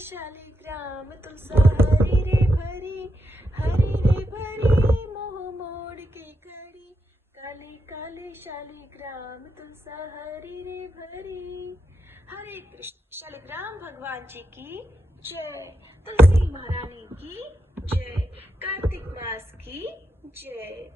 शालिग्राम तुलसा हरी रे भरी मोह मोड़ के खड़ी। काले काले शालिग्राम तुलसा हरी रे भरी। हरे कृष्ण। शालिग्राम भगवान जी की जय। तुलसी महारानी की जय। कार्तिक मास की जय।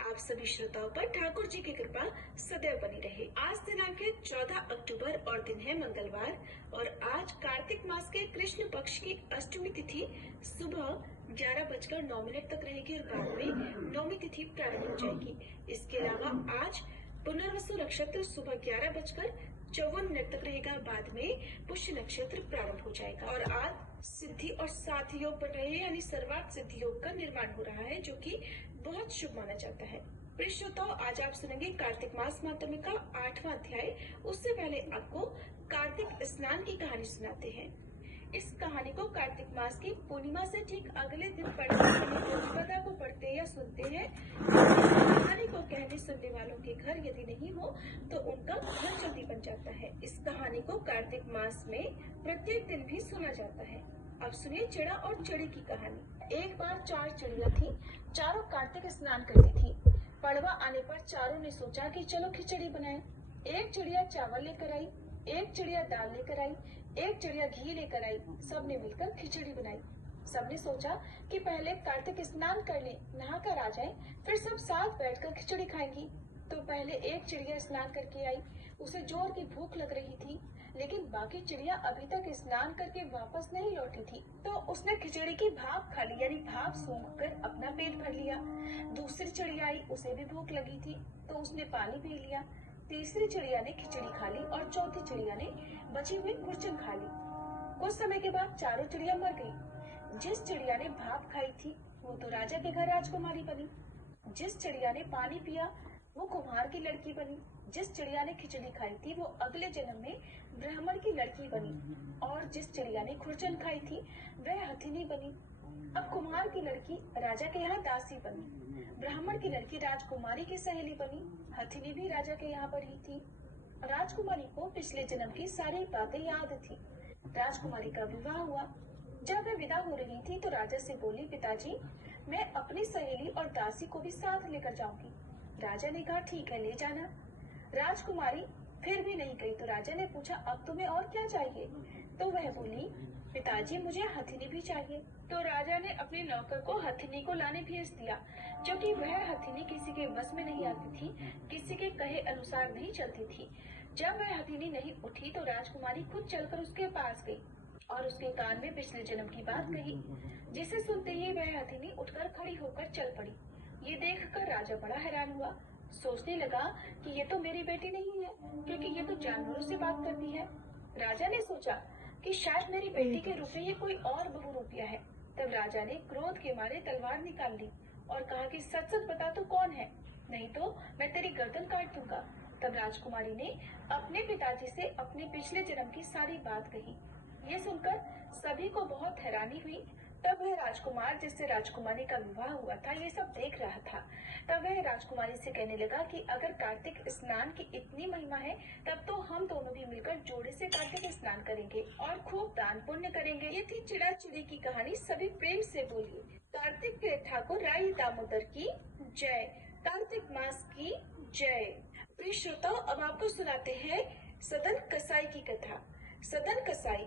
आप सभी श्रोताओं पर ठाकुर जी की कृपा सदैव बनी रहे। आज दिनांक है 14 अक्टूबर और दिन है मंगलवार और आज कार्तिक मास के कृष्ण पक्ष की अष्टमी तिथि सुबह 11:09 तक रहेगी और बाद में नौमी तिथि प्रारंभ हो जाएगी। इसके अलावा आज पुनर्वसु नक्षत्र सुबह 11:54 तक रहेगा, बाद में पुष्य नक्षत्र प्रारंभ हो जाएगा और आज सिद्धि और साथ योग बन रहे हैं, यानी सर्वार्थ सिद्धि योग का निर्माण हो रहा है, जो कि बहुत शुभ माना जाता है। प्रिय श्रोताओं, आज आप सुनेंगे कार्तिक मास माहात्म्य का 8वां अध्याय। उससे पहले आपको कार्तिक स्नान की कहानी सुनाते हैं। इस कहानी को कार्तिक मास की पूर्णिमा से ठीक अगले दिन पढ़ने प्रतिपदा को पढ़ते या सुनते हैं। इस कहानी को कहने सुनने वालों के घर यदि नहीं हो तो उनका घर जल्दी बन जाता है। इस कहानी को कार्तिक मास में प्रत्येक दिन भी सुना जाता है। अब सुनिए चिड़ा और चिड़ी की कहानी। एक बार 4 चिड़िया थी। चारों कार्तिक स्नान करती थी। पड़वा आने पर चारों ने सोचा कि चलो खिचड़ी बनाएं। एक चिड़िया चावल लेकर आई, एक चिड़िया दाल लेकर आई, एक चिड़िया घी लेकर आई। सबने मिलकर खिचड़ी बनाई। सबने सोचा कि पहले कार्तिक स्नान कर लें, नहा कर आ जाएं, फिर सब साथ बैठकर खिचड़ी खाएंगी। तो पहले एक चिड़िया स्नान करके आई। उसे जोर की भूख लग रही थी, लेकिन बाकी चिड़िया अभी तक स्नान करके वापस नहीं लौटी थी, तो उसने खिचड़ी की भाप खा ली, यानी भाप सूंघ कर अपना पेट भर लिया। दूसरी चिड़िया आई, उसे भी भूख लगी थी, तो उसने पानी पी लिया। तीसरी चिड़िया ने खिचड़ी खा ली और चौथी चिड़िया ने बची हुई खुरचन खा ली। कुछ समय के बाद चारों चिड़िया मर गई। जिस चिड़िया ने भाप खाई थी वो तो राजा के घर राजकुमारी बनी। जिस चिड़िया ने पानी पिया वो कुम्हार की लड़की बनी। जिस चिड़िया ने खिचड़ी खाई थी वो अगले जन्म में ब्राह्मण की लड़की बनी और जिस चिड़िया ने खुरचन खाई थी वह हथिनी बनी। अब कुम्हार की लड़की राजा के यहाँ दासी बनी, ब्राह्मण की लड़की राजकुमारी की सहेली बनी, हथिनी भी राजा के यहाँ पर ही थी। राजकुमारी को पिछले जन्म की सारी बातें याद थी। राजकुमारी का विवाह हुआ। जब वह विदा हो रही थी तो राजा से बोली, पिताजी मैं अपनी सहेली और दासी को भी साथ लेकर जाऊंगी। राजा ने कहा ठीक है, ले जाना। राजकुमारी फिर भी नहीं गई तो राजा ने पूछा अब तुम्हें और क्या चाहिए? तो वह बोली, पिताजी मुझे हथिनी भी चाहिए। तो राजा ने अपने नौकर को हथिनी को लाने भेज दिया, क्योंकि वह हथिनी किसी के बस में नहीं आती थी, किसी के कहे अनुसार नहीं चलती थी। जब वह हथिनी नहीं उठी तो राजकुमारी खुद चलकर उसके पास गई और उसके कान में पिछले जन्म की बात कही, जिसे सुनते ही वह हथिनी उठकर खड़ी होकर चल पड़ी। ये देखकर राजा बड़ा हैरान हुआ। सोचने लगा कि ये तो मेरी बेटी नहीं है, क्योंकि ये तो जानवरों से बात करती है। राजा ने सोचा कि शायद मेरी बेटी के रूप में ये कोई और बहुरूपिया है। तब राजा ने क्रोध के मारे तलवार निकाल ली और कहा कि सच सच बता तू कौन है, नहीं तो मैं तेरी गर्दन काट दूंगा। तब राजकुमारी ने अपने पिताजी से अपने पिछले जन्म की सारी बात कही। ये सुनकर सभी को बहुत हैरानी हुई। तब वह राजकुमार जिससे राजकुमारी का विवाह हुआ था ये सब देख रहा था। तब वह राजकुमारी से कहने लगा कि अगर कार्तिक स्नान की इतनी महिमा है तब तो हम दोनों भी मिलकर जोड़े से कार्तिक स्नान करेंगे और खूब दान पुण्य करेंगे। ये थी चिड़ा चिड़ी की कहानी। सभी प्रेम से बोलिए कार्तिक के ठाकुर राई दामोदर की जय। कार्तिक मास की जय। प्रिय श्रोताओं, अब आपको सुनाते हैं सदन कसाई की कथा। सदन कसाई